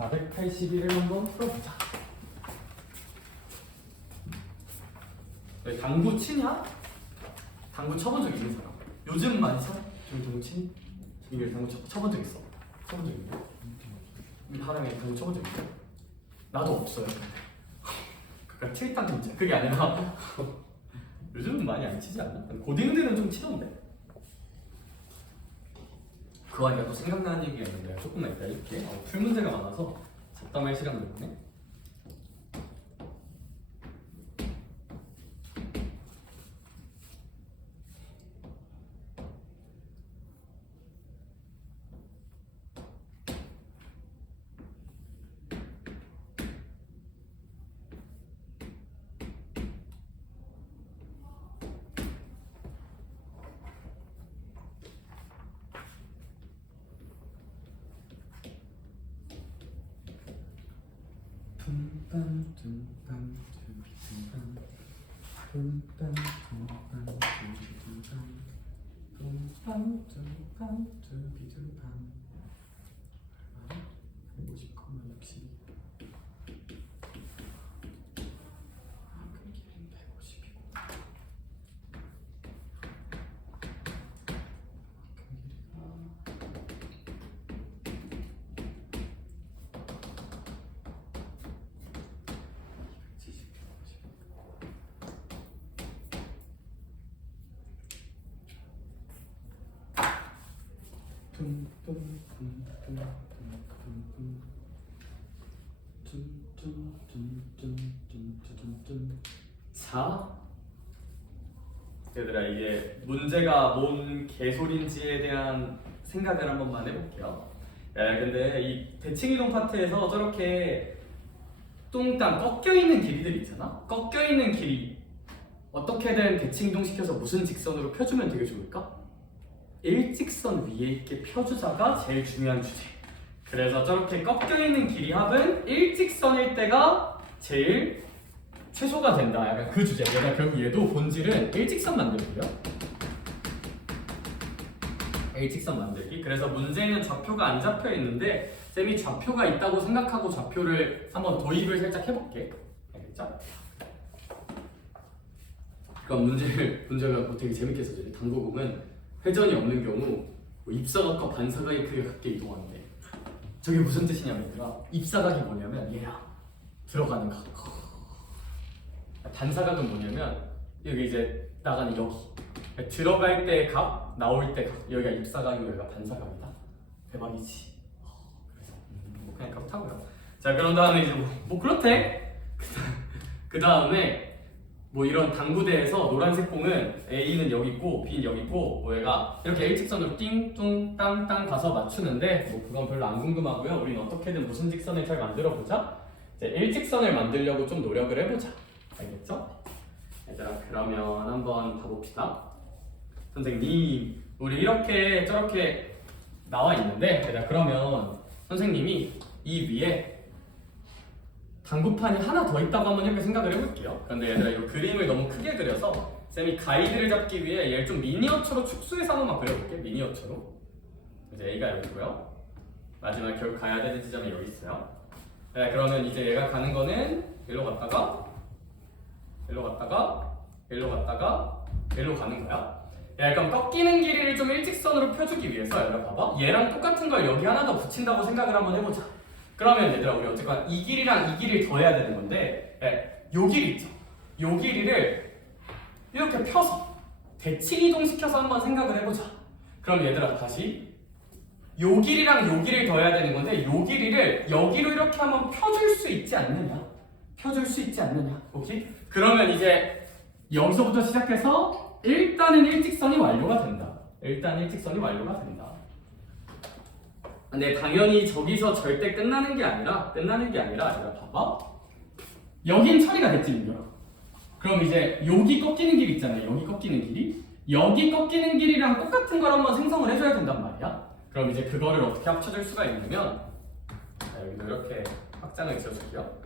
481을 한번 풀어보자. 당구 치냐? 당구 쳐본 적 있는 사람? 요즘 많이 쳐? 좀 당구 치니? 이게 당구 쳐본 적 있어? 쳐본 적 있냐? 이 바람에 당구 쳐본 적 있어? 나도 없어요. 그러니까 칠단 문제. 그게 아니라 요즘은 많이 안 치지 않나? 고딩들은 좀 치던데. 그거 아니라 또 생각나는 얘기가 있는데 조금만 이따 이렇게 풀 문제가 많아서 잡담할 시간이 없네. 자, 얘들아, 이게 문제가 뭔 개소리인지에 대한 생각을 한 번만 해볼게요. 근데 이 대칭이동 파트에서 저렇게 뚱땅 꺾여있는 길이들 있잖아? 꺾여있는 길이 어떻게든 대칭이동 시켜서 무슨 직선으로 펴주면 되게 좋을까? 일직선 위에 있게 펴주자가 제일 중요한 주제. 그래서 저렇게 꺾여있는 길이 합은 일직선일 때가 제일 최소가 된다. 약간 그 주제. 얘가 결국 얘도 본질은 일직선 만들기요. 일직선 만들기. 그래서 문제는 좌표가 안 잡혀 있는데 쌤이 좌표가 있다고 생각하고 좌표를 한번 도입을 살짝 해볼게. 알겠죠? 그럼 문제가 뭐 되게 재밌게 써져요. 당구공은 회전이 없는 경우 뭐 입사각과 반사각의 크기가 같게 이동하는데 저게 무슨 뜻이냐면 얘들아, 입사각이 뭐냐면 얘야 들어가는 각, 반사각은 뭐냐면 여기 이제 나가는 여기 들어갈 때 각, 나올 때 각, 여기가 입사각이고 여기가 반사각이다. 대박이지. 그래서 뭐 그냥 그렇다고요. 자, 그런 다음에 이제 뭐 그렇대. 그 다음에 뭐 이런 당구대에서 노란색 공은 A는 여기 있고 B는 여기 있고 뭐 얘가 이렇게 일직선으로 띵, 땅 가서 맞추는데 뭐 그건 별로 안 궁금하고요. 우린 어떻게든 무슨 직선을 잘 만들어 보자. 이제 일직선을 만들려고 좀 노력을 해보자. 알겠죠? 얘들아, 그러면 한번 봐봅시다. 선생님, 우리 이렇게 저렇게 나와 있는데 얘들아, 그러면 선생님이 이 위에 당구판이 하나 더 있다고 한번 이렇게 생각을 해볼게요. 그런데 얘들아, 이 그림을 너무 크게 그려서 쌤이 가이드를 잡기 위해 얘를 좀 미니어처로 축소해서 한 번만 그려볼게. 미니어처로. 이제 A가 여기고요. 마지막 결국 가야 되는 지점이 여기 있어요. 그러면 이제 얘가 가는 거는 일로 갔다가 일로 갔다가 일로 갔다가 일로 가는 거야. 그럼 꺾이는 길이를 좀 일직선으로 펴주기 위해서 얘들아 봐봐. 얘랑 똑같은 걸 여기 하나 더 붙인다고 생각을 한번 해보자. 그러면 얘들아, 우리 어쨌거나 이 길이랑 이 길이를 더해야 되는 건데 요 길이 있죠? 요 길이를 이렇게 펴서 대칭이동 시켜서 한번 생각을 해보자. 그럼 얘들아, 다시 요 길이랑 요 길이를 더해야 되는 건데 요 길이를 여기로 이렇게 한번 펴줄 수 있지 않느냐? 펴줄 수 있지 않느냐? 오케이? 그러면 이제 여기서부터 시작해서 일단은 일직선이 완료가 된다. 일단 일직선이 완료가 된다. 근데 당연히 저기서 절대 끝나는 게 아니라 얘들아 봐봐. 여긴 처리가 됐지, 민규야. 그럼 이제 여기 꺾이는 길 있잖아요. 여기 꺾이는 길이. 여기 꺾이는 길이랑 똑같은 걸 한번 생성을 해줘야 된단 말이야. 그럼 이제 그거를 어떻게 합쳐줄 수가 있냐면, 자, 여기도 이렇게 확장을 지어줄게요.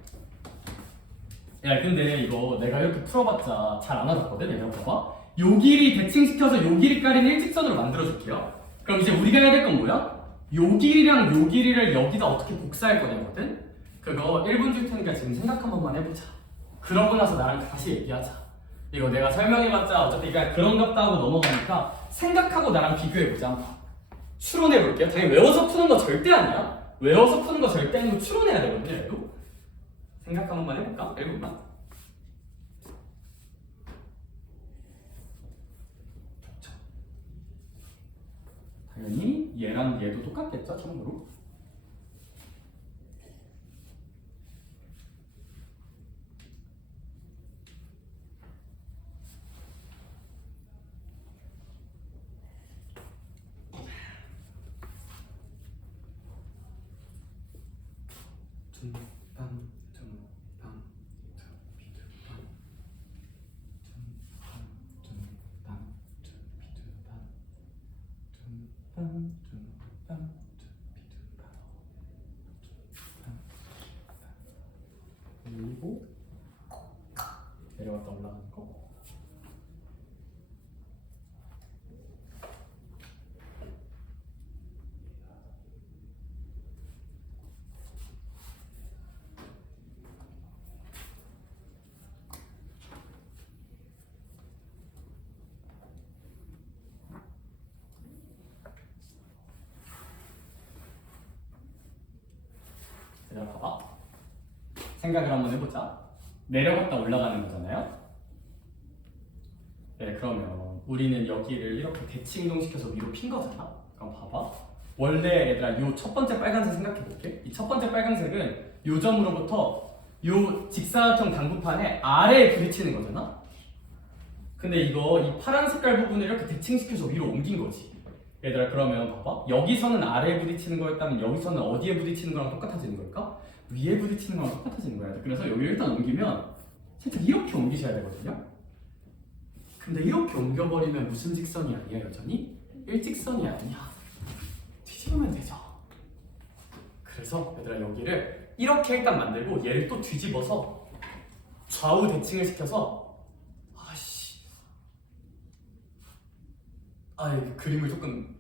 야, 근데 이거 내가 이렇게 풀어봤자 잘 안 와닿거든. 얘들아 봐봐. 요 길이 대칭시켜서 요 길이까지는 일직선으로 만들어줄게요. 그럼 이제 우리가 해야 될 건 뭐야? 요 길이랑 요 길이를 여기다 어떻게 복사할 거냐거든? 그거 1분 줄 테니까 지금 생각 한 번만 해보자. 그러고 나서 나랑 다시 얘기하자. 이거 내가 설명해봤자 어차피 그냥 그런 값다 하고 넘어가니까 생각하고 나랑 비교해보자 한번. 추론해볼게요. 당연히 외워서 푸는 거 절대 아니야. 외워서 푸는 거 절대 아니고 추론해야 되거든요. 얘도. 생각 한 번만 해볼까? 1분만. 당연히 얘랑 얘도 똑같겠죠? 처음으로. 그리고 내려갔다 올라가는 거. 얘들아 봐봐. 생각을 한번 해보자. 내려갔다 올라가는 거잖아요. 네, 그러면 우리는 여기를 이렇게 대칭 이동시켜서 위로 핀 거잖아. 그럼 봐봐. 원래 얘들아 요 첫 번째 빨간색 생각해 볼게. 이 첫 번째 빨간색은 요 점으로부터 요 직사각형 당구판에 아래에 부딪히는 거잖아. 근데 이거 이 파란 색깔 부분을 이렇게 대칭시켜서 위로 옮긴 거지. 얘들아 그러면 봐봐. 여기서는 아래에 부딪히는 거였다면 여기서는 어디에 부딪히는 거랑 똑같아지는 걸까? 위에 부딪히는 거랑 똑같아지는 거야. 그래서 여기를 일단 옮기면 살짝 이렇게 옮기셔야 되거든요. 근데 이렇게 옮겨버리면 무슨 직선이 아니야 여전히? 일직선이 아니야. 뒤집으면 되죠. 그래서 얘들아 여기를 이렇게 일단 만들고 얘를 또 뒤집어서 좌우 대칭을 시켜서 그림을 조금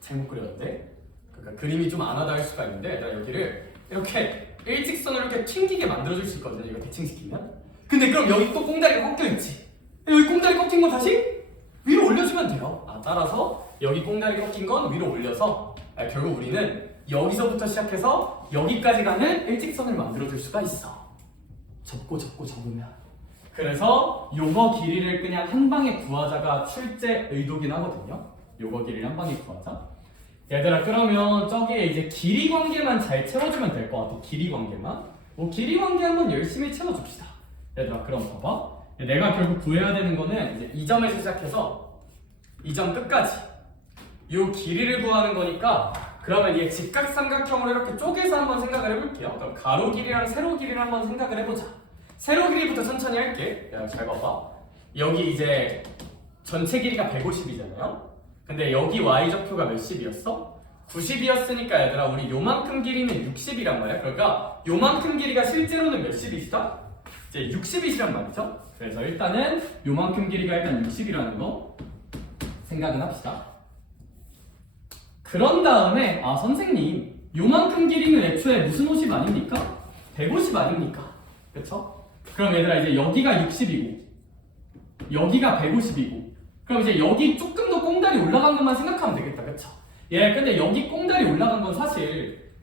잘못 그렸는데? 그러니까 그림이 좀 안 와닿을 수가 있는데 얘들아 여기를 이렇게 일직선으로 이렇게 튕기게 만들어줄 수 있거든요. 이거 대칭시키면. 근데 그럼 여기 또 꽁다리가 꺾여있지. 여기 꽁다리 꺾인 거 다시 위로 올려주면 돼요. 따라서 여기 꽁다리 꺾인 건 위로 올려서 결국 우리는 여기서부터 시작해서 여기까지 가는 일직선을 만들어줄 수가 있어. 접고 접으면. 그래서 요거 길이를 그냥 한 방에 구하자가 출제 의도긴 하거든요. 요거 길이를 한 방에 구하자. 얘들아 그러면 저기에 이제 길이 관계만 잘 채워주면 될 것 같아. 길이 관계만. 길이 관계 한번 열심히 채워줍시다. 얘들아 그럼 봐봐. 내가 결국 구해야 되는 거는 이제 이 점에서 시작해서 이 점 끝까지 요 길이를 구하는 거니까 그러면 얘 직각삼각형으로 이렇게 쪼개서 한번 생각을 해볼게요. 그럼 가로 길이랑 세로 길이를 한번 생각을 해보자. 세로 길이부터 천천히 할게. 야, 잘 봐봐. 여기 이제 전체 길이가 150이잖아요. 근데 여기 y좌표가 몇십이었어? 90이었으니까 얘들아 우리 요만큼 길이는 60이란 말이야. 그러니까 요만큼 길이가 실제로는 몇십이시다? 이제 60이시란 말이죠. 그래서 일단은 요만큼 길이가 일단 60이라는 거 생각은 합시다. 그런 다음에 선생님 요만큼 길이는 애초에 무슨 50 아닙니까? 150 아닙니까? 그쵸? 그럼 얘들아 이제 여기가 60이고 여기가 150이고 그럼 이제 여기 조금 더 꽁다리 올라간 것만 생각하면 되겠다. 그쵸? 근데 여기 꽁다리 올라간 건 사실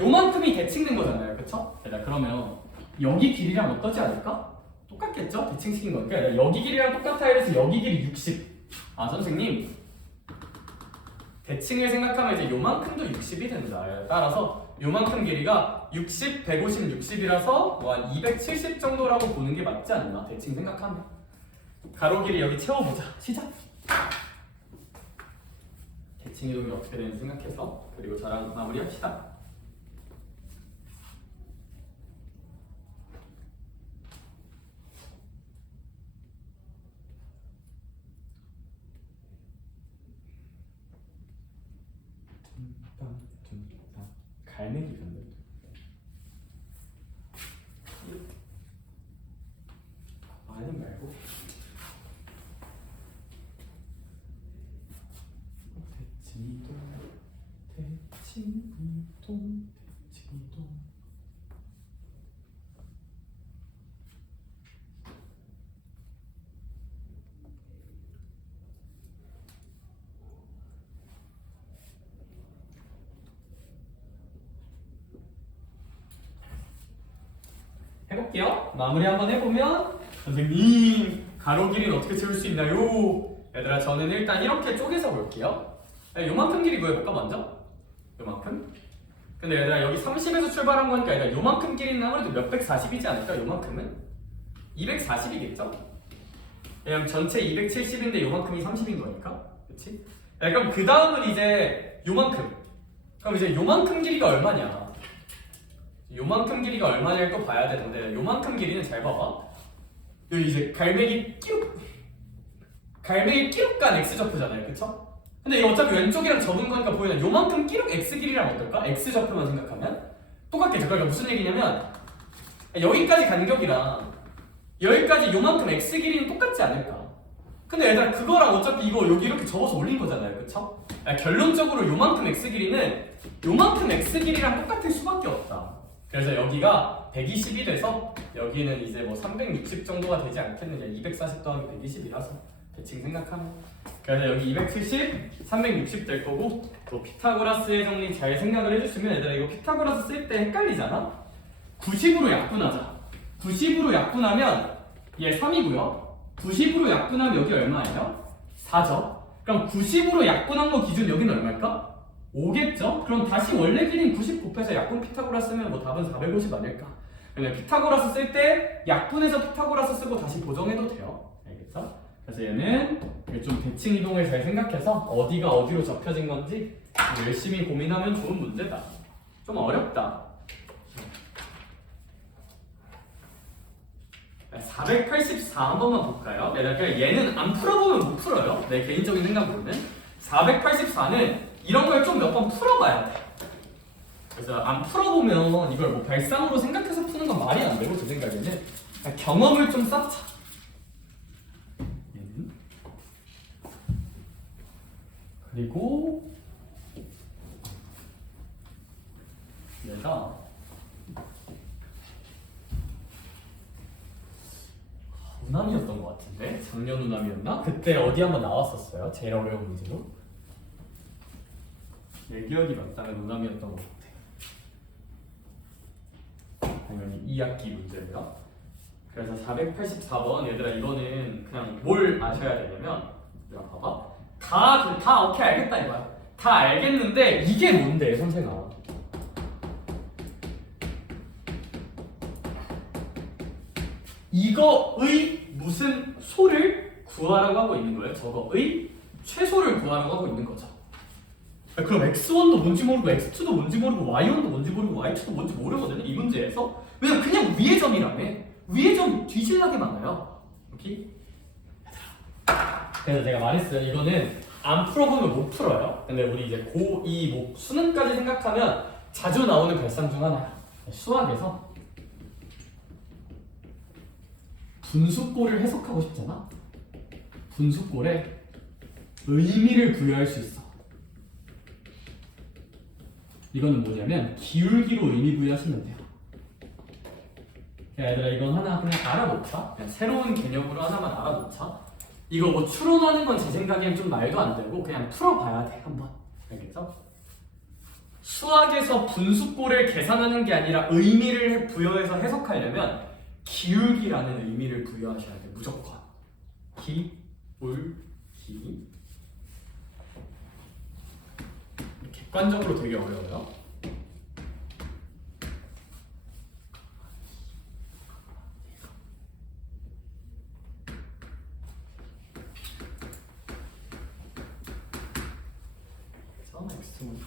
요만큼이 대칭된 거잖아요. 그쵸? 얘들아 그러면 여기 길이랑 어떠지 않을까? 똑같겠죠? 대칭시킨 거니까 여기 길이랑 똑같아 해서 여기 길이 60 선생님 대칭을 생각하면 이제 요만큼도 60이 된다. 따라서 요만큼 길이가 60, 150, 60이라서 한 270 정도라고 보는 게 맞지 않나? 대칭 생각하면. 가로 길이 여기 채워보자. 시작! 대칭 이동이 어떻게 되는지 생각해서 그리고 저랑 마무리합시다. 갈매기 건데 아니 말고 대칭이동 대칭이동 대칭이동. 해볼게요. 마무리 한번 해보면 선생님 가로 길이는 어떻게 채울 수 있나요? 얘들아 저는 일단 이렇게 쪼개서 볼게요. 요만큼 길이 구해볼까 먼저? 요만큼? 근데 얘들아 여기 30에서 출발한 거니까 얘들아 요만큼 길이는 아무래도 몇백 40이지 않을까? 요만큼은? 240이겠죠? 왜냐면 전체 270인데 요만큼이 30인 거니까 그치? 그럼 그 다음은 이제 요만큼. 그럼 이제 요만큼 길이가 얼마냐? 요만큼 길이가 얼마냐를 또 봐야 되는데 요만큼 길이는 잘 봐봐. 여기 이제 갈매기 끼룩 간 x좌표잖아요, 그쵸? 근데 이거 어차피 왼쪽이랑 접은 거니까 보이는 요만큼 끼룩 x 길이랑 어떨까? x좌표만 생각하면 똑같겠죠. 그러니까 무슨 얘기냐면 여기까지 간격이랑 여기까지 요만큼 x 길이는 똑같지 않을까? 근데 얘들아 그거랑 어차피 이거 여기 이렇게 접어서 올린 거잖아요, 그쵸? 결론적으로 요만큼 x 길이는 요만큼 x 길이랑 똑같을 수밖에 없다. 그래서 여기가 120이 돼서 여기는 이제 뭐 360 정도가 되지 않겠느냐. 240 더하기 120이라서 대칭 생각하면. 그래서 여기 270, 360 될 거고 또 피타고라스의 정리 잘 생각을 해주시면 얘들아 이거 피타고라스 쓸 때 헷갈리잖아? 90으로 약분하자. 90으로 약분하면 얘 3이고요. 90으로 약분하면 여기 얼마예요? 4죠. 그럼 90으로 약분한 거 기준 여기는 얼마일까? 5겠죠? 그럼 다시 원래 길이는 90 곱해서 약분 피타고라스 쓰면 뭐 답은 450 아닐까? 그러면 피타고라스 쓸 때 약분해서 피타고라스 쓰고 다시 보정해도 돼요. 알겠죠? 그래서 얘는 좀 대칭 이동을 잘 생각해서 어디가 어디로 접혀진 건지 열심히 고민하면 좋은 문제다. 좀 어렵다. 484 한 번만 볼까요? 얘는 안 풀어보면 못 풀어요. 내 개인적인 생각으로는 484는 이런 걸 좀 몇 번 풀어봐야 돼. 그래서 안 풀어보면 이걸 뭐 발상으로 생각해서 푸는 건 말이 안 되고 제 생각에는 경험을 좀 쌓자. 그리고 얘가 우남이었던 것 같은데? 작년 우남이었나? 그때 어디 한번 나왔었어요. 제일 어려운 문제로. 내 기억이 맞다면 우남이었던 것 같아. 당연히 2학기 문제고요. 그래서 484번 얘들아 이거는 그냥 뭘 아셔야 되냐면 얘들아 봐봐. 다 오케이 알겠다 이거야. 다 알겠는데 이게 뭔데 선생아? 이거의 무슨 소를 구하라고 하고 있는 거예요. 저거의 최소를 구하라고 하고 있는 거죠. 그럼 x1도 뭔지 모르고 x2도 뭔지 모르고 y1도 뭔지 모르고 y2도 뭔지 모르거든요. 이 문제에서. 왜냐면 그냥 위의 점이라며. 위의 점 뒤질나게 많아요. 오케이? 그래서 제가 말했어요. 이거는 안 풀어보면 못 풀어요. 근데 우리 이제 고2 뭐 수능까지 생각하면 자주 나오는 발상 중 하나야. 수학에서 분수꼴을 해석하고 싶잖아. 분수꼴에 의미를 부여할 수 있어. 이거는 뭐냐면 기울기로 의미 부여하시면 돼요. 얘들아 이건 하나 그냥 알아놓자. 그냥 새로운 개념으로 하나만 알아놓자. 이거 뭐 추론하는 건 제 생각엔 좀 말도 안 되고 그냥 풀어봐야 돼 한번. 알겠죠? 수학에서 분수꼴을 계산하는 게 아니라 의미를 부여해서 해석하려면 기울기라는 의미를 부여하셔야 돼. 무조건. 기울기. 객관적으로 되게 어려워요. X는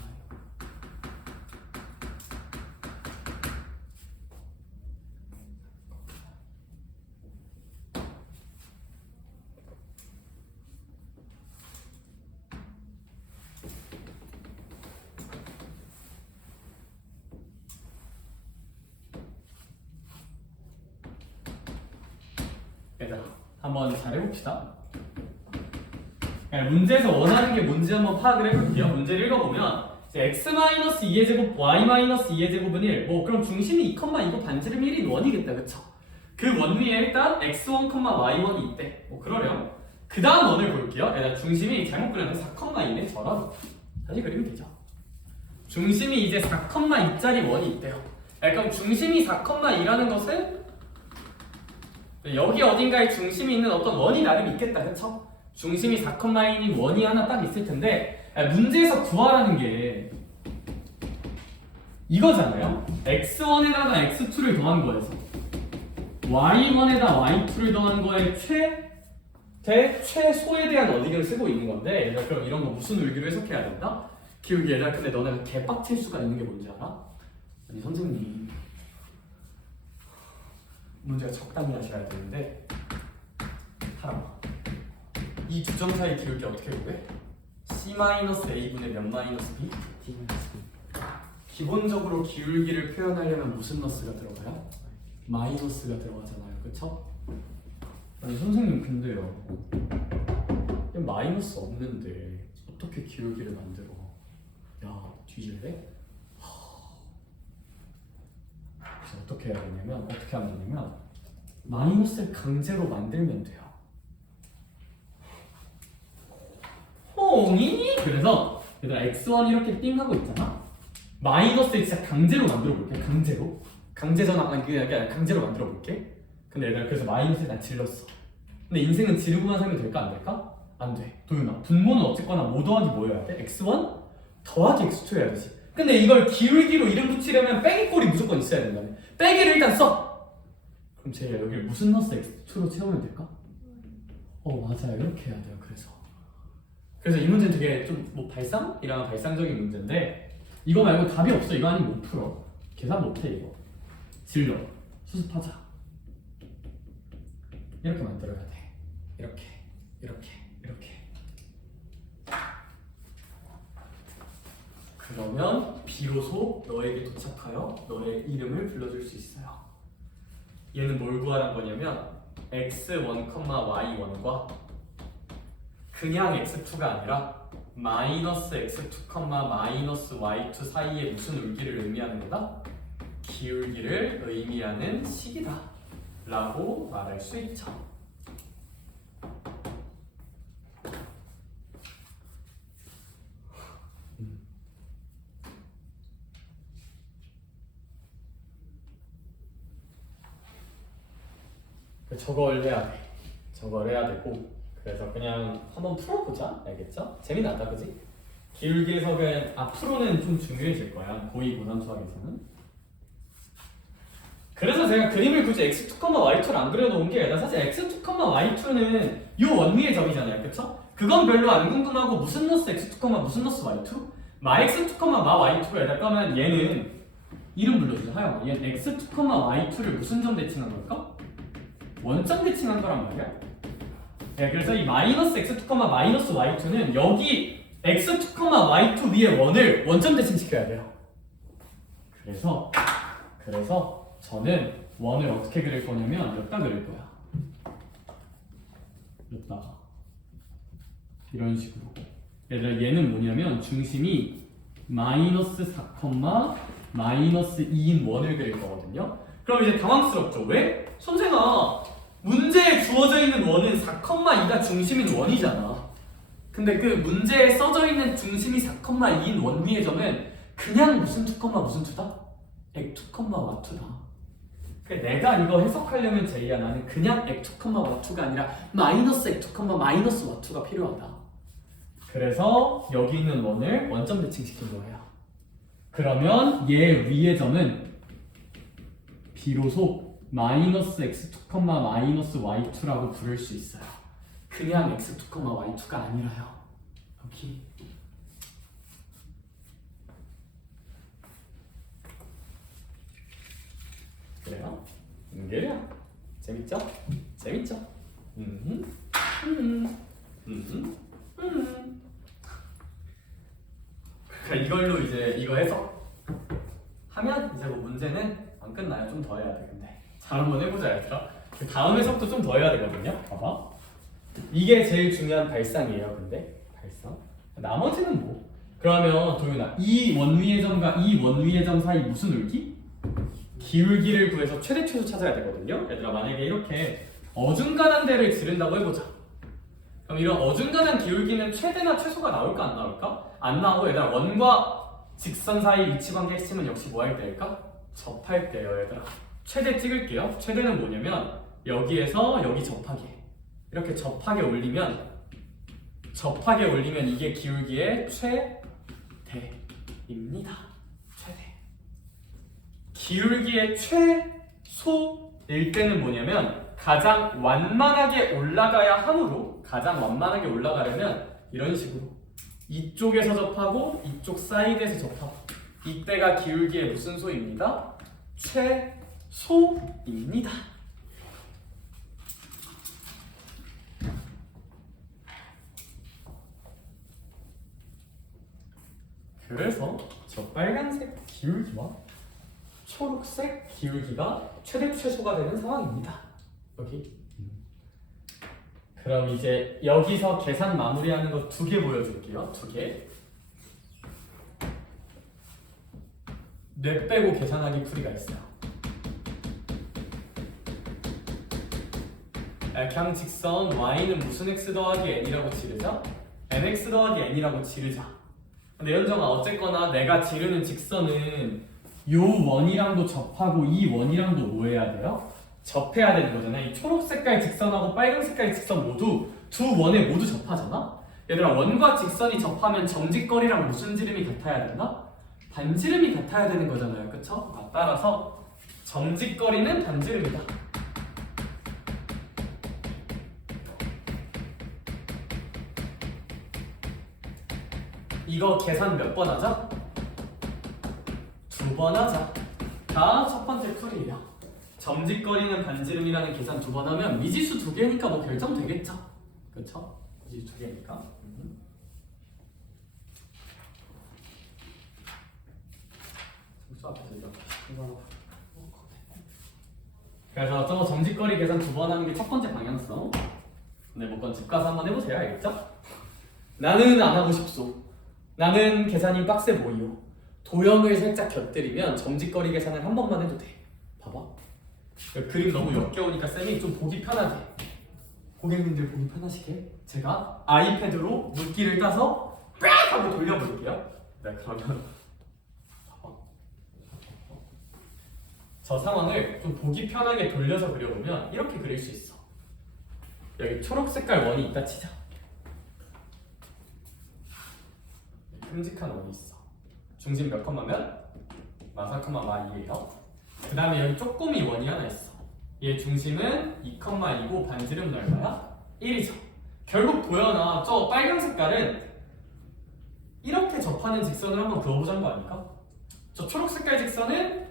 얘들아 한번 잘 해봅시다. 문제에서 원하는 게 뭔지 한번 파악을 해볼게요. 문제를 읽어보면 이제 x-2의 제곱, y-2의 제곱은 1. 뭐 그럼 중심이 2, 이거 반지름 1인 원이겠다, 그쵸? 그 원 위에 일단 x1, y1이 있대. 뭐 그러렴. 그 다음 원을 볼게요. 일단 중심이 잘못 그렸는데 4,2네. 저라도 다시 그리면 되죠. 중심이 이제 4,2짜리 원이 있대요. 그럼 중심이 4,2라는 것은 여기 어딘가에 중심이 있는 어떤 원이 나름 있겠다, 그쵸? 중심이 4,2인 원이 하나 딱 있을 텐데 문제에서 구하라는 게 이거잖아요. x1에다가 x2를 더한 거에서 y1에다 y2를 더한 거에 최소에 대한 어디를 쓰고 있는 건데 얘들아 그럼 이런 거 무슨 의미로 해석해야 된다? 기울기 얘들아 근데 너네가 개빡칠 수가 있는 게 뭔지 알아? 아니 선생님 문제가 적당히 하셔야 되는데 하라 이 두 점 사이 기울기 어떻게 구해? C-A분의 몇 마이너스 B? 기본적으로 기울기를 표현하려면 무슨 너스가 들어가요? 마이너스가 들어가잖아요, 그쵸? 아니 선생님 근데요 마이너스 없는데 어떻게 기울기를 만들어? 야 뒤질래? 그래서 어떻게 해야 되냐면 어떻게 하면 되냐면 마이너스를 강제로 만들면 돼요. 홍이? 그래서 얘들아 x1 이렇게 띵 하고 있잖아. 마이너스를 진짜 강제로 만들어 볼게. 강제 전환 아니 그냥 강제로 만들어 볼게. 근데 얘들아 그래서 마이너스를 난 질렀어. 근데 인생은 지르고만 살면 될까 안 될까? 안 돼. 도윤아 분모는 어쨌거나 뭐 더하기 뭐 해야 돼? x1 더하기 x2 해야 되지. 근데 이걸 기울기로 이름 붙이려면 빼기 꼴이 무조건 있어야 된다네. 빼기를 일단 써. 그럼 제가 여기 무슨 너스 x2로 채우면 될까? 맞아요. 이렇게 해야 돼요. 그래서 이 문제는 되게 좀 뭐 발상이랑 발상적인 문제인데 이거 말고 답이 없어. 이거 아니면 못 풀어. 계산 못해 이거. 질러. 수습하자. 이렇게 만들어야 돼. 이렇게. 그러면 비로소 너에게 도착하여 너의 이름을 불러줄 수 있어요. 얘는 뭘 구하란 거냐면 x1, y1과 그냥 x2가 아니라 마이너스 x2, 마이너스 y2 사이에 무슨 울기를 의미하는 거다? 기울기를 의미하는 식이다 라고 말할 수 있죠. 저걸 해야 돼. 저걸 해야 되고 그래서 그냥 한번 풀어보자. 알겠죠? 재미나다 그지? 기울기 해석은 앞으로는 좀 중요해질 거야. 고2 고3 수학에서는. 그래서 제가 그림을 굳이 x2, y2를 안 그려놓은 게 나 사실 x2, y2는 요 원리의 점이잖아요. 그쵸? 그건 별로 안 궁금하고 무슨 너스 x2, 무슨 너스 y2? 마 x2, 마 y2를 해달 거면 얘는 이름 불러주자. 하여간 얘는 x2, y2를 무슨 점 대칭한 걸까? 원점 대칭한 거란 말이야. 네, 그래서 이 마이너스 x2, 마이너스 y2는 여기 x2, y2 위에 원을 원점 대칭시켜야 돼요. 그래서 저는 원을 어떻게 그릴 거냐면 여기다 그릴 거야. 여기다가 이런 식으로. 얘들아 얘는 뭐냐면 중심이 마이너스 4, 마이너스 2인 원을 그릴 거거든요. 그럼 이제 당황스럽죠. 왜? 선생아 문제에 주어져 있는 원은 4,2가 중심인 원이잖아. 근데 그 문제에 써져 있는 중심이 4,2인 원 위의 점은 그냥 무슨 2, 무슨 2다? x2, y2다. 내가 이거 해석하려면 제이야 나는 그냥 x2, y2가 아니라 마이너스 x2, 마이너스 y2가 필요하다. 그래서 여기 있는 원을 원점 대칭시킨 거예요. 그러면 얘 위의 점은 비로소 마이너스 x2, 마이너스 y2라고 부를 수 있어요. 그냥 x2, y2가 아니라요. 여기. 그래요? 그래요. 재밌죠? 재밌죠? 이걸로 이제 이거 해석 하면 이제 뭐 문제는 안 끝나요. 좀 더 해야 돼. 근데 잘 한번 해보자 얘들아. 다음 해석도 좀 더 해야 되거든요. 봐봐. 이게 제일 중요한 발상이에요. 근데 발상. 나머지는 뭐 그러면 도윤아, 이 원위의 점과 이 원위의 점 사이 무슨 울기? 기울기를 구해서 최대 최소 찾아야 되거든요. 얘들아, 만약에 이렇게 어중간한 데를 지른다고 해보자. 그럼 이런 어중간한 기울기는 최대나 최소가 나올까 안 나올까? 안 나오고 얘들아, 원과 직선 사이 위치관계 핵심은 역시 뭐 할 때일까? 접할 때요. 얘들아, 최대 찍을게요. 최대는 뭐냐면 여기에서 여기 접하게, 이렇게 접하게 올리면 이게 기울기의 최대입니다. 최대. 기울기의 최소일 때는 뭐냐면 가장 완만하게 올라가야 하므로, 가장 완만하게 올라가려면 이런 식으로 이쪽에서 접하고 이쪽 사이드에서 접하고, 이때가 기울기의 무슨 소입니다? 최소입니다. 그래서 저 빨간색 기울기와 초록색 기울기가 최대 최소가 되는 상황입니다. 여기. 그럼 이제 여기서 계산 마무리하는 거 2개 보여줄게요. 2개. 뇌 빼고 계산하기 풀이가 있어요. 그냥 직선 y는 무슨 x 더하기 n이라고 지르자? mx 더하기 n이라고 지르자. 근데 연정아, 어쨌거나 내가 지르는 직선은 요 원이랑도 접하고 이 원이랑도 뭐 해야 돼요? 접해야 되는 거잖아요. 이 초록 색깔 직선하고 빨간 색깔 직선 모두 두 원에 모두 접하잖아? 얘들아, 원과 직선이 접하면 점직거리랑 무슨 지름이 같아야 된다? 반지름이 같아야 되는 거잖아요. 그쵸? 따라서 점직거리는 반지름이다. 이거 계산 몇 번 하자? 2번 하자. 자, 첫 번째 풀이에요. 점직거리는 반지름이라는 계산 2번 하면 미지수 2개니까 뭐 결정되겠죠? 그쵸? 미지수 2개니까. 앞에서 이렇게. 그래서 저 점직거리 계산 2번 하는 게 첫 번째 방향성. 네, 뭐 집 가서 한번 해보세요. 알겠죠? 나는 안 하고 싶소. 나는 계산이 빡세 보이요. 도형을 살짝 곁들이면 점직거리 계산을 한 번만 해도 돼. 봐봐. 그림 너무 역겨우니까 쌤이 좀 보기 편하게, 고객님들 보기 편하시게 제가 아이패드로 물기를 따서 빡 하고 돌려볼게요. 네, 그러면 봐봐. 저 상황을 좀 보기 편하게 돌려서 그려보면 이렇게 그릴 수 있어. 여기 초록 색깔 원이 있다 치자. 큼직한 원이 있어. 중심 몇 컴마면? 마 4,마2예요. 그 다음에 여기 쪼꼬미 원이 하나 있어. 얘 중심은 2,2고 반지름은 얼마야? 1이죠. 결국 보여나 저 빨간 색깔은 이렇게 접하는 직선을 한번 그어보자는 거 아닐까? 저 초록 색깔 직선은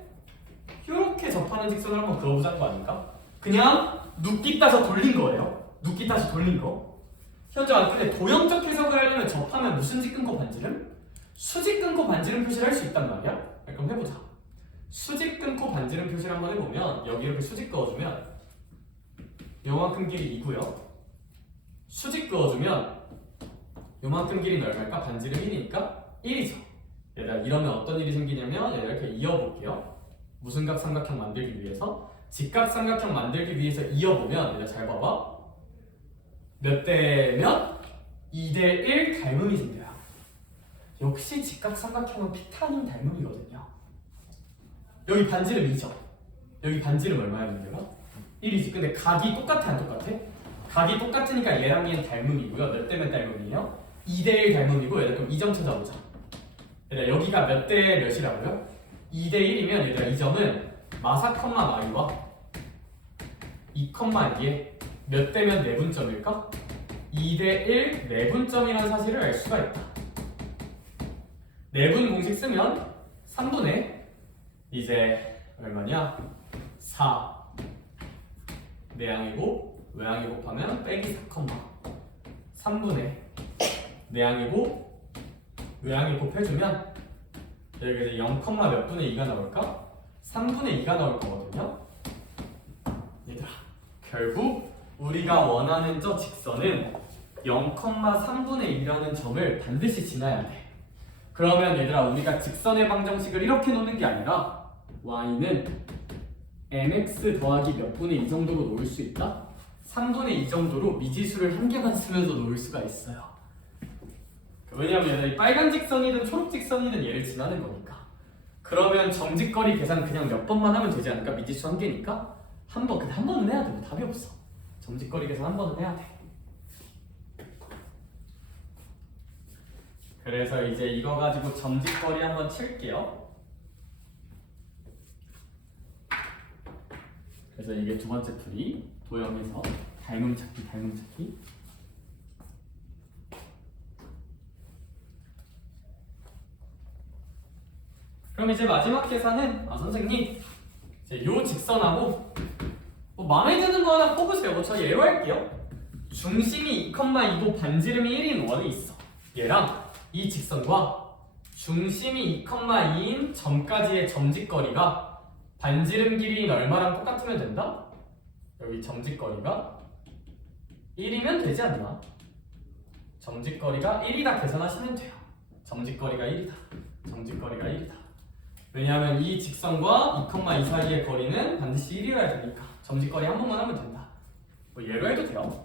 이렇게 접하는 직선을 한번 그어보자는 거 아닐까? 그냥 눕기 따서 돌린 거예요. 눕기 따서 돌린 거. 현재 근데 도형적 해석을 하려면 접하면 무슨 직 끊고 반지름? 수직 끊고 반지름 표시를 할 수 있단 말이야. 그럼 해보자. 수직 끊고 반지름 표시를 한번 해보면 여기 이렇게 수직 그어주면 요만큼 길이 2고요. 수직 그어주면 요만큼 길이는 얼마일까? 반지름 1이니까 1이죠. 얘들아, 이러면 어떤 일이 생기냐면 얘들아, 이렇게 이어볼게요. 무슨 각 삼각형 만들기 위해서? 직각 삼각형 만들기 위해서 이어보면 얘들아, 잘 봐봐. 몇 대면? 2대1 닮음이 생겨요. 역시 직각 삼각형은 피타닌 닮음이거든요. 여기 반지름 2죠. 여기 반지름 얼마야, 문제가? 1이지. 근데 각이 똑같아, 안 똑같아? 각이 똑같으니까 얘랑 얘는 닮음이고요. 몇 대면 닮음이에요? 2대1 닮음이고. 얘들아, 그럼 2점 찾아보자. 얘들아, 여기가 몇 대 몇이라고요? 2대1이면 얘들아, 이 점은 마4,마이와 2,2에 몇 대면 내분점일까? 2대1 내분점이라는 사실을 알 수가 있다. 내분 공식 쓰면 3분의 이제 얼마냐? 4 내항이고 외항이 곱하면 빼기 4, 3분의 내항이고 외항이 곱해주면 여기 이제 0, 몇 분의 2가 나올까? 3분의 2가 나올 거거든요. 얘들아, 결국 우리가 원하는 저 직선은 0,3분의 2라는 점을 반드시 지나야 돼. 그러면 얘들아 우리가 직선의 방정식을 이렇게 놓는 게 아니라 y는 mx 더하기 몇 분의 2 정도로 놓을 수 있다? 3분의 2 정도로 미지수를 한 개만 쓰면서 놓을 수가 있어요. 왜냐하면 얘들아 이 빨간 직선이든 초록 직선이든 얘를 지나는 거니까. 그러면 점직거리 계산 그냥 몇 번만 하면 되지 않을까? 미지수 한 개니까 한 번, 근데 한 번은 해야 돼. 뭐 답이 없어. 점직거리 계산 한 번은 해야 돼. 그래서 이제 이거 가지고 점직거리 한번 칠게요. 그래서 이게 두 번째 풀이 도형에서 닮음 찾기, 닮음 찾기. 그럼 이제 마지막 계산은 선생님 이제 요 직선하고 뭐 마음에 드는 거 하나 뽑으세요. 저 얘로 할게요. 중심이 2,2고 반지름이 1인 원이 있어. 얘랑 이 직선과 중심이 2,2인 점까지의 점직거리가 반지름 길이인 얼마랑 똑같으면 된다? 여기 점직거리가 1이면 되지 않나? 점직거리가 1이다 계산하시면 돼요. 점직거리가 1이다. 점직거리가 1이다. 왜냐하면 이 직선과 2,2 사이의 거리는 반드시 1이어야 되니까 점직거리 한 번만 하면 된다. 뭐 얘로 해도 돼요.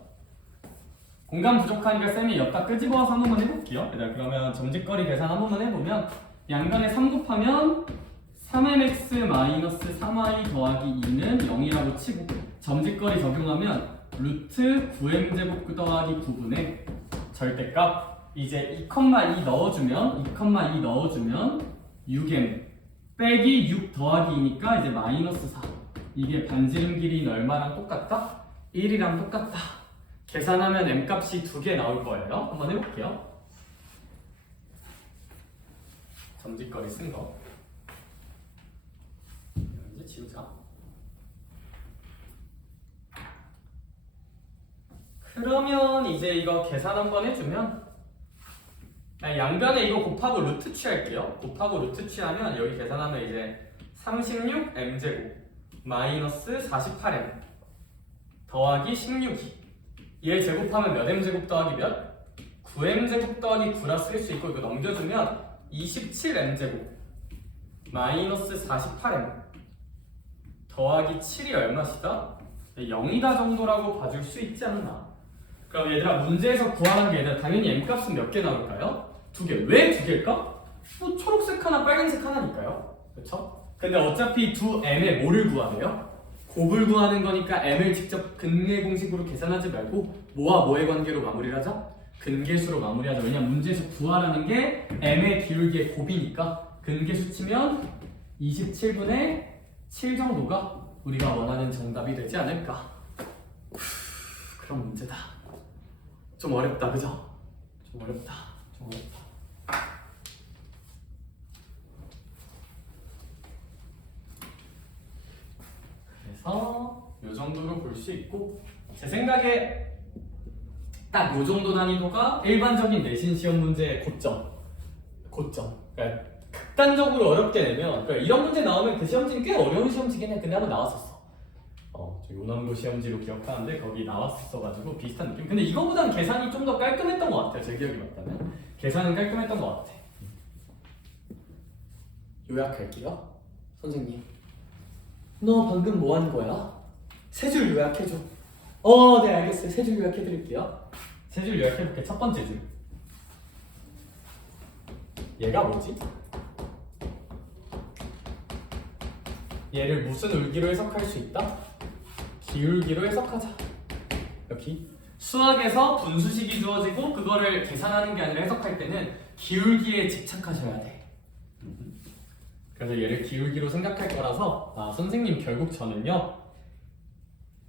공간 부족하니까 쌤이 엿다 끄집어와서 한 번만 해볼게요. 그러면 점직거리 계산 한 번만 해보면 양변에 3 곱하면 3mx 3y 더하기 2는 0이라고 치고 점직거리 적용하면 루트 9m제곱 더하기 9분의 절대값 이제 2,2 넣어주면 6m 빼기 6 더하기 2니까 이제 -4 이게 반지름 길이는 얼마랑 똑같다? 1이랑 똑같다. 계산하면 m값이 2개 나올 거예요. 한번 해볼게요. 점직거리 쓴 거 이제 지우자. 그러면 이제 이거 계산 한번 해주면 양변에 이거 곱하고 루트 취할게요. 곱하고 루트 취하면 여기 계산하면 이제 36m제곱 마이너스 48m 더하기 16이 얘 제곱하면 몇 m제곱 더하기 몇? 9m제곱 더하기 9라 쓸 수 있고 이거 넘겨주면 27m제곱 마이너스 48m 더하기 7이 얼마시다? 0이다 정도라고 봐줄 수 있지 않나? 그럼 얘들아 문제에서 구하는 게 얘들아 당연히 m값은 몇 개 나올까요? 2개. 왜 2개일까? 뭐 초록색 하나 빨간색 하나니까요. 그쵸? 근데 어차피 두 m의 뭐를 구하래요? 곱을 구하는 거니까 m을 직접 근계 공식으로 계산하지 말고 뭐와 뭐의 관계로 마무리를 하자? 근계수로 마무리하자. 왜냐면 문제에서 구하라는 게 m의 기울기의 곱이니까 근계수 치면 27분의 7 정도가 우리가 원하는 정답이 되지 않을까. 그런 문제다. 좀 어렵다, 그죠? 좀 어렵다. 그래서 이 정도로 볼 수 있고 제 생각에 딱 이 정도 난이도가 일반적인 내신 시험 문제의 고점. 그러니까 극단적으로 어렵게 내면 그러니까 이런 문제 나오면 그 시험지는 꽤 어려운 시험지긴 해. 근데 한번 나왔었어. 저 요남고 시험지로 기억하는데 거기 나왔었어가지고 비슷한 느낌. 근데 이거보다는 계산이 좀 더 깔끔했던 것 같아요. 제 기억이 맞다면 계산은 깔끔했던 것 같아. 요약할게요. 선생님, 너 방금 뭐 한 거야? 세 줄 요약해줘. 네 알겠어요. 세 줄 요약해드릴게요. 세 줄 요약해볼게. 첫 번째 줄. 얘가 뭐지? 얘를 무슨 울기로 해석할 수 있다? 기울기로 해석하자. 여기 수학에서 분수식이 주어지고 그거를 계산하는 게 아니라 해석할 때는 기울기에 집착하셔야 돼. 그래서 얘를 기울기로 생각할 거라서 선생님 결국 저는요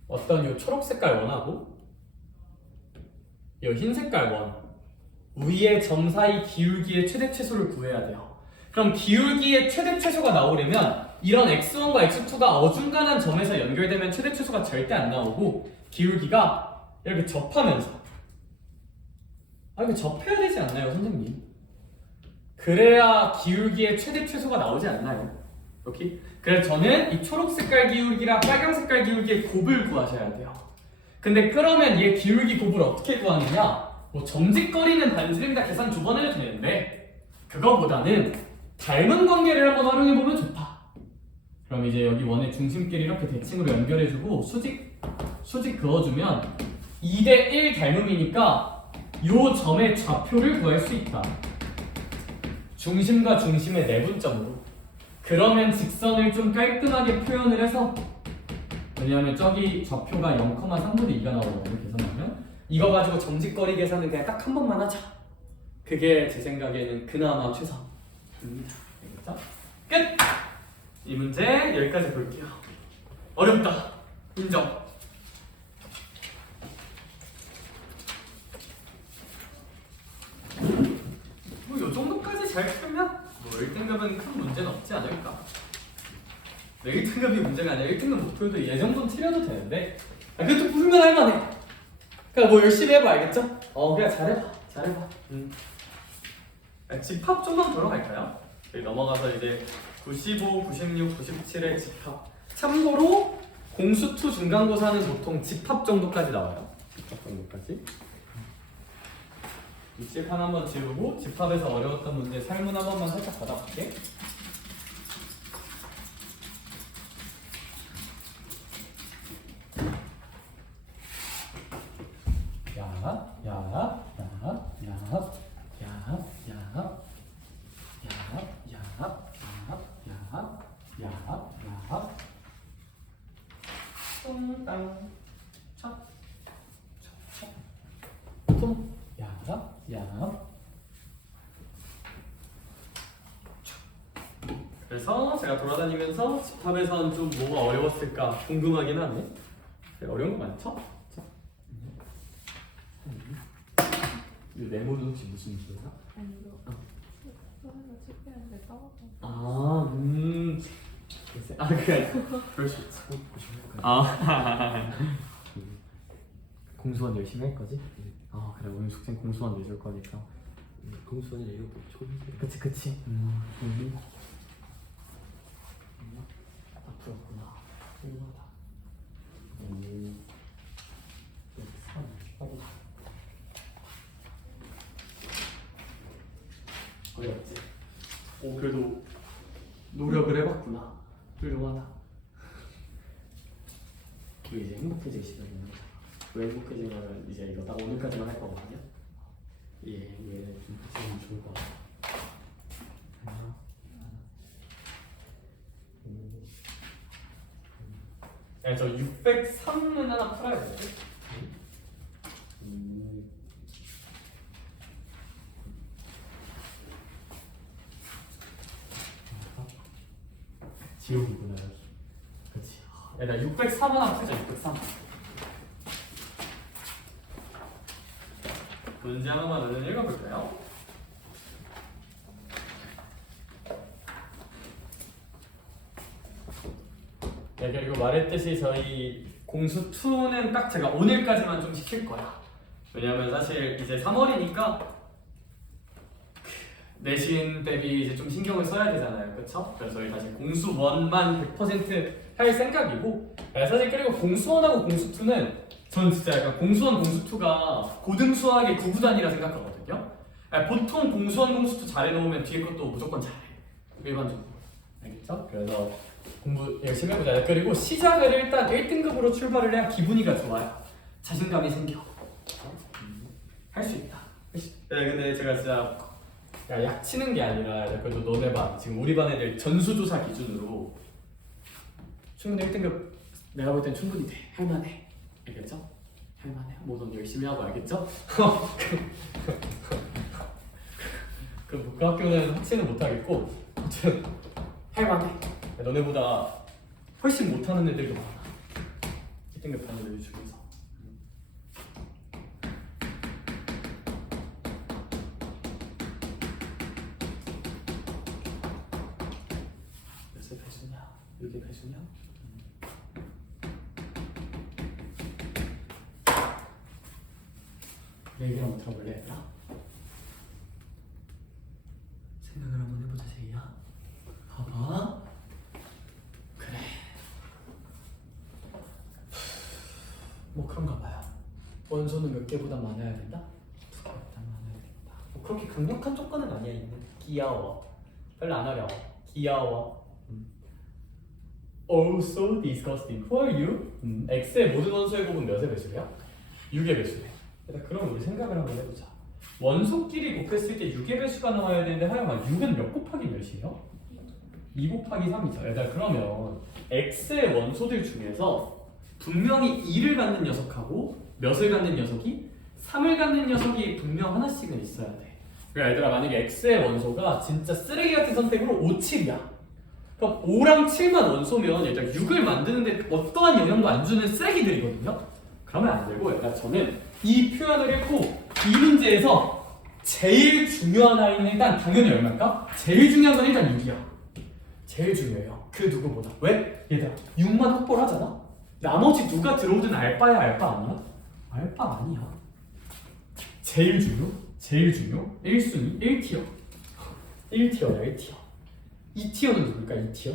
어떤 요 초록 색깔 원하고 요 흰 색깔 원 위의 점 사이 기울기의 최대 최소를 구해야 돼요. 그럼 기울기의 최대 최소가 나오려면 이런 x1과 x2가 어중간한 점에서 연결되면 최대 최소가 절대 안 나오고 기울기가 이렇게 접하면서 이거 접해야 되지 않나요, 선생님? 그래야 기울기의 최대 최소가 나오지 않나요? 오케이? 그래서 저는 이 초록 색깔 기울기랑 빨간 색깔 기울기의 곱을 구하셔야 돼요. 근데 그러면 얘 기울기 곱을 어떻게 구하느냐? 뭐 점직거리는 반지름이다 계산 2번 해도 되는데 그거보다는 닮은 관계를 한번 활용해보면 좋다. 그럼 이제 여기 원의 중심끼리 이렇게 대칭으로 연결해주고 수직 그어주면 2대1 닮음이니까 요 점의 좌표를 구할 수 있다. 중심과 중심의 내분점으로. 그러면 직선을 좀 깔끔하게 표현을 해서, 왜냐하면 저기 좌표가 0,3분의 2가 나오거든요. 계산하면 이거 가지고 정직거리 계산은 그냥 딱 한 번만 하자. 그게 제 생각에는 그나마 최선입니다. 알겠죠? 끝! 이 문제 여기까지 볼게요. 어렵다. 인정. 뭐 요 정도까지 잘 풀면 뭐 1등급은 큰 문제는 없지 않을까. 1등급이 문제가 아니라 1등급 목표도 이 정도는 틀려도 되는데, 그것도 풀면 할만해. 그냥 뭐 열심히 해봐. 알겠죠? 그냥 잘해봐. 집합 좀만 돌아갈까요? 여기 넘어가서 이제 95, 96, 97의 집합. 참고로 공수2 중간고사는 보통 집합 정도까지 나와요. 집합 정도까지. 이책 하나 한번 지우고 집합에서 어려웠던 문제 살문 한 번만 살짝 받아볼게. 똥땅 그래서 제가 돌아다니면서 집합에선 좀 뭐가 어려웠을까 궁금하긴 하네. 어려운 거 많죠? 이 네모는 혹시 무슨 뜻이야? 아니 이거 소리가 집회하는데 떠서 그래. 그럴 수 있지. 공수원 열심히 할 거지? 그래. 오늘 숙제 공수원 내줄 거니까. 공수원이라 이거 조금 그치. 앞으로구나. 훌륭하다. 어렵지? 그래도 노력을 해봤구나. 훌륭하다. 이제 행복해질 시간이네. 왜 행복해지냐면 이제 이거 딱 오늘까지만 할 거거든요. 얘는 좀 했으면 좋을 것 같아. 저 603은 하나 풀어야 돼. 지옥이구나 여기. 그렇지. 나 603 하나 풀자. 603. 문제 하나만 얼른 읽어볼까요? 그리고 말했듯이 저희 공수2는 딱 제가 오늘까지만 좀 시킬 거야. 왜냐면 사실 이제 3월이니까 내신 대비 이제 좀 신경을 써야 되잖아요. 그쵸? 그래서 저희 다시 공수1만 100%할 생각이고, 사실 그리고 공수1하고 공수2는 저는 진짜 약간 공수1, 공수2가 고등 수학의 구구단이라 생각하거든요. 보통 공수1, 공수2 잘해놓으면 뒤에 것도 무조건 잘해. 일반적으로. 알겠죠? 그래서 공부 열심히 해보자. 그리고 시작을 일단 1등급으로 출발을 해야 기분이가 좋아요. 자신감이 생겨. 할 수 있다. 근데 제가 진짜 약치는 게 아니라 그래도 너네 반, 지금 우리 반 애들 전수조사 기준으로 충분히 1등급 내가 볼 땐 충분히 돼. 할만해. 알겠죠? 할만해. 뭐든 열심히 하고. 알겠죠? 그 문과학교는 확신은 못하겠고 아무튼 할만해. 너네보다 훨씬 못하는 애들도 많아. 1등급 하는 애들 중에서. 몇세 배수냐? 이게 배수냐? 얘기 한번 들어볼래 얘들아? 생각을 한번 해보자 제이야. 봐봐. 그래. 뭐 그런가 봐요. 원소는 몇 개보다 많아야 된다? 2개보다 많아야 된다. 뭐 그렇게 강력한 조건은 아니야. 있는 귀여워. 별로 안 어려워. 귀여워. Oh, so disgusting. Who are you? x의 모든 원소의 곱은 몇의 배수야? 6의 배수래. 일단 그럼 우리 생각을 한번 해보자. 원소끼리 곱했을 때 6의 배수가 나와야 되는데 하여간 6은 몇 곱하기 몇이에요? 2 곱하기 3이죠. 일단 그러면 x의 원소들 중에서 분명히 2를 갖는 녀석하고 몇을 갖는 녀석이 3을 갖는 녀석이 분명 하나씩은 있어야 돼. 그러니까 얘들아 만약에 x의 원소가 진짜 쓰레기 같은 선택으로 5, 7이야. 그럼 5랑 7만 원소면 일단 6을 만드는데 어떠한 영향도 안 주는 쓰레기들이거든요. 그러면 안 되고 일단 저는 이 표현을 읽고 이 문제에서 제일 중요한 아이는 일단 당연히 얼마일까? 제일 중요한 건 일단 6이야. 제일 중요해요. 그 누구보다. 왜? 얘들아 6만 확보를 하잖아. 나머지 누가 들어오든 알바야 알바 아니야? 알바 아니야. 제일 중요? 제일 중요? 1순위 1티어 1티어야 1티어 2티어는 누굴까? 2티어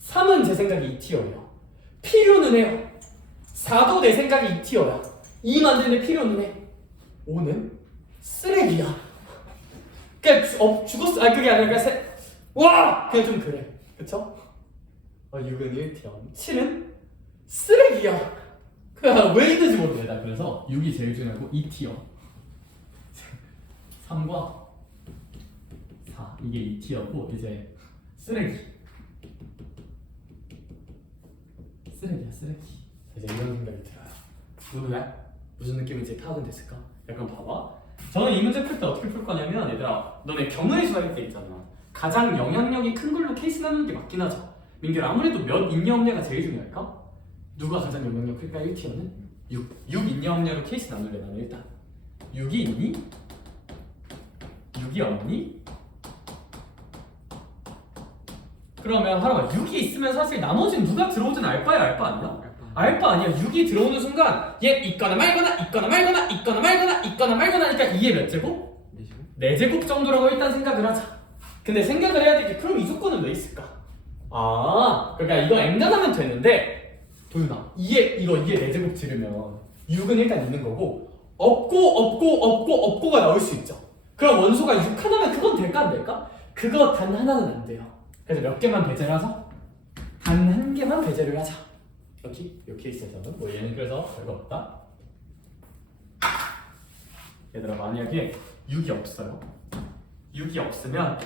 3은 제 생각에 2티어예요. 필요는 해요. 4도 내 생각에 2티어야. 2 만드는데 필요는 해. 5는 쓰레기야. 그러니까 죽었어. 아 그게 아니라 와! 그냥 좀 그래. 그쵸? 6은 1티어 7은 쓰레기야. 그냥 왜 있는지 모르겠다. 나 그래서 6이 제일 중요하고 2티어 3과 4 이게 2티어고 이제 쓰레기야 쓰레기. 이제 이런 생각이 들어요. 누구야? 무슨 느낌인지 파악은 됐을까? 약간 봐봐. 저는 이 문제 풀 때 어떻게 풀 거냐면 얘들아 너네 경우의 수 할 때 있잖아. 가장 영향력이 큰 걸로 케이스 나누는 게 맞긴 하죠. 민규 아무래도 몇 인여 합례가 제일 중요할까? 누가 가장 영향력 클까? 1티어는 6 인여 합례로 케이스 나눌래. 나는 일단 6이 있니? 6이 없니? 그러면 하라고 6이 있으면 사실 나머지는 누가 들어오든 알바야 알바 아니야? 알바 아니야. 6이 들어오는 순간 얘 있거나 말거나 있거나 말거나 있거나 말거나 있거나 말거나 하니까 2의 몇 제곱? 4제곱 정도라고 일단 생각을 하자. 근데 생각을 해야 되지. 그럼 이 조건은 왜 있을까? 아 그러니까 이거 앵간하면 되는데 도윤아 이게 4제곱 들으면 6은 일단 있는 거고 없고가 나올 수 있죠. 그럼 원소가 6 하나면 그건 될까 안 될까? 그거 단 하나는 안 돼요. 그래서 몇 개만 배제를 하자. 단 한 개만 배제를 하자. 여기 이 케이스에서는 뭐 얘는 그래서 별거 없다. 얘들아 만약에 6이 없어요. 6이 없으면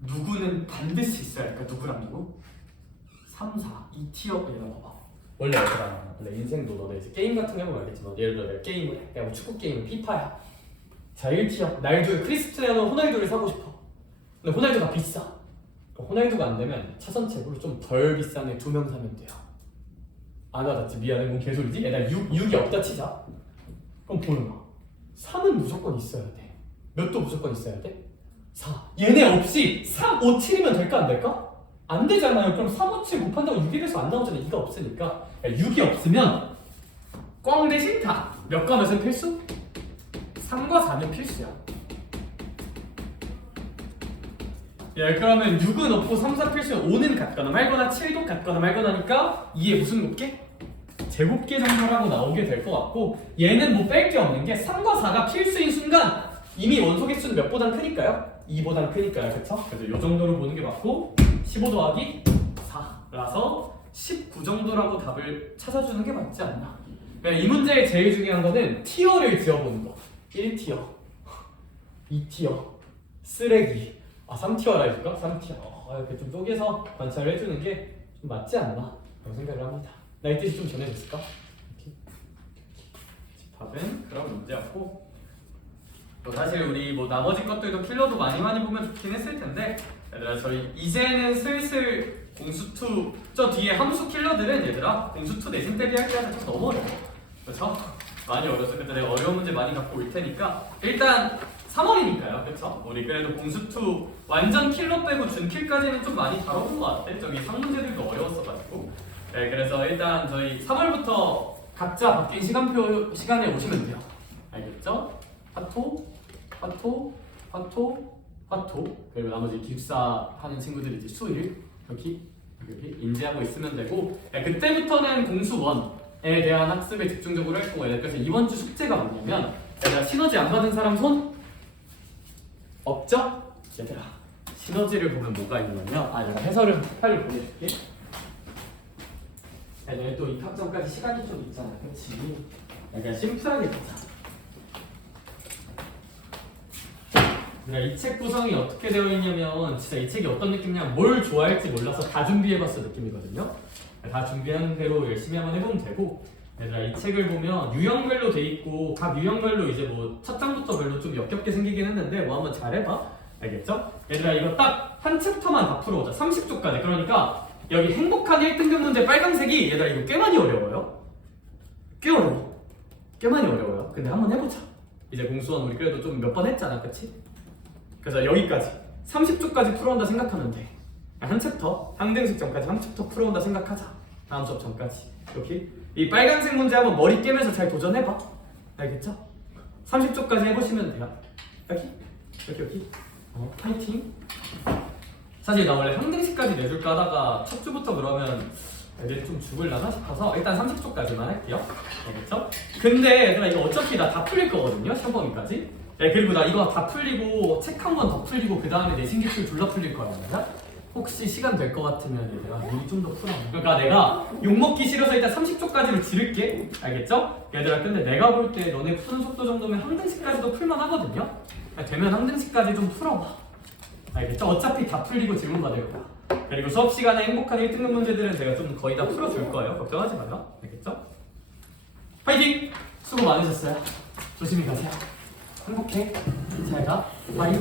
누구는 반드시 있어야 할까? 누구랑 누구? 3, 4, 2티어 얘들아 봐봐. 원래 얘들아 원래 인생도 너네 이제 게임 같은 거 해보면 알겠지만 예를 들어 내가 게임을 해. 내가 축구 게임은 피파야. 자 1티어 날두 크리스티아노 호날두를 사고 싶어. 근데 호날두가 비싸. 호날두가 안 되면 차선책으로 좀 덜 비싼 애 2명 사면 돼요. 안 와닿지? 미안해 뭔 개소리지? 얘들아 6이 없다 치자. 그럼 보여봐. 3은 무조건 있어야 돼. 몇도 무조건 있어야 돼? 4. 얘네 없이 3, 5, 7이면 될까 안 될까? 안 되잖아요. 그럼 3, 5, 7 곱한다고 6이 돼서 안 나오잖아. 2가 없으니까. 6이 없으면 꽝 대신 다. 몇과 몇은 필수? 3과 4는 필수야. 예, 그러면 6은 없고 3, 4 필수면 5는 같거나 말거나 7도 같거나 말거나니까 2에 무슨 곱게? 제곱계 정도라고 나오게 될 것 같고 얘는 뭐 뺄 게 없는 게 3과 4가 필수인 순간 이미 원소 개수는 몇보단 크니까요? 2보단 크니까요. 그쵸? 그래서 이 정도로 보는 게 맞고 15 더하기 4라서 19 정도라고 답을 찾아주는 게 맞지 않나. 그러니까 이 문제의 제일 중요한 거는 티어를 지어보는 거. 1티어 2티어 쓰레기 3티어라 해줄까? 3티어 이렇게 좀 쪼개서 관찰을 해주는 게 좀 맞지 않나 라고 생각을 합니다. 나 이 뜻이 좀 전해졌을까? 답은 그런 문제였고 뭐 사실 우리 뭐 나머지 것들도 킬러도 많이 보면 좋긴 했을 텐데 얘들아 저희 이제는 슬슬 공수2 저 뒤에 함수 킬러들은 얘들아 공수2 내신 대비할 때가 좀 너무 어려워. 그렇죠? 많이 어려서 근데 내가 어려운 문제 많이 갖고 올 테니까 일단 3월이니까요. 그쵸? 우리 그래도 공수2 완전 킬러 빼고 준킬까지는 좀 많이 다뤄본 것 같아. 저기 상문제들도 어려웠어가지고 네, 그래서 일단 저희 3월부터 각자 바뀐 시간에 오시면 돼요. 알겠죠? 화토 그리고 나머지 기숙사 하는 친구들이 이제 수일 여기 인지하고 있으면 되고 그때부터는 공수1에 대한 학습에 집중적으로 할 거예요. 그래서 이번 주 숙제가 뭐냐면 내가 시너지 안 받은 사람 손 없죠? 얘들아 시너지를 보면 뭐가 있냐면 내가 해설을 파일을 보내줄게. 내일 또 입학전까지 시간이 좀 있잖아, 그렇지? 그냥 심플하게 보자. 이 책 구성이 어떻게 되어 있냐면 진짜 이 책이 어떤 느낌이냐, 뭘 좋아할지 몰라서 다 준비해봤어 느낌이거든요. 다 준비하는 대로 열심히 한번 해보면 되고, 얘들아 이 책을 보면 유형별로 돼 있고 각 유형별로 이제 뭐 첫 장부터 별로 좀 역겹게 생기긴 했는데 뭐 한번 잘해봐. 알겠죠? 얘들아 이거 딱 한 챕터만 다 풀어오자. 30쪽까지. 그러니까 여기 행복한 1등급 문제 빨간색이 얘들아 이거 꽤 많이 어려워요. 꽤 어려워. 꽤 많이 어려워요. 근데 한번 해보자. 이제 공수원 우리 그래도 좀 몇 번 했잖아, 그치? 그래서 여기까지 30쪽까지 풀어온다 생각하면 돼. 한 챕터, 항등식 전까지 한 챕터 풀어온다 생각하자. 다음 수업 전까지. 이렇게 이 빨간색 문제 한번 머리 깨면서 잘 도전해봐. 알겠죠? 30쪽까지 해보시면 돼요. 여기. 파이팅. 사실 나 원래 항등식까지 내줄까 하다가 첫 주부터 그러면 애들이 좀 죽을라나 싶어서 일단 30쪽까지만 할게요. 알겠죠? 근데 얘들아 이거 어차피 나 다 풀릴 거거든요, 시험 범위까지. 그리고 나 이거 다 풀리고 책 한 권 더 풀리고 그 다음에 내신 기출 둘 다 풀릴 거야, 맞아? 혹시 시간 될 것 같으면 얘들아 미리 좀 더 풀어. 그러니까 내가 욕먹기 싫어서 일단 30쪽까지로 지를게. 알겠죠? 얘들아 근데 내가 볼 때 너네 푸는 속도 정도면 항등식까지도 풀만 하거든요? 되면 항등식까지 좀 풀어봐. 알겠죠? 어차피 다 풀리고 질문 받을 거야. 그리고 수업 시간에 행복한 1등급 문제들은 제가 좀 거의 다 풀어줄 거예요. 걱정하지 마요. 알겠죠? 파이팅! 수고 많으셨어요. 조심히 가세요. 행복해. 잘 가. 바이.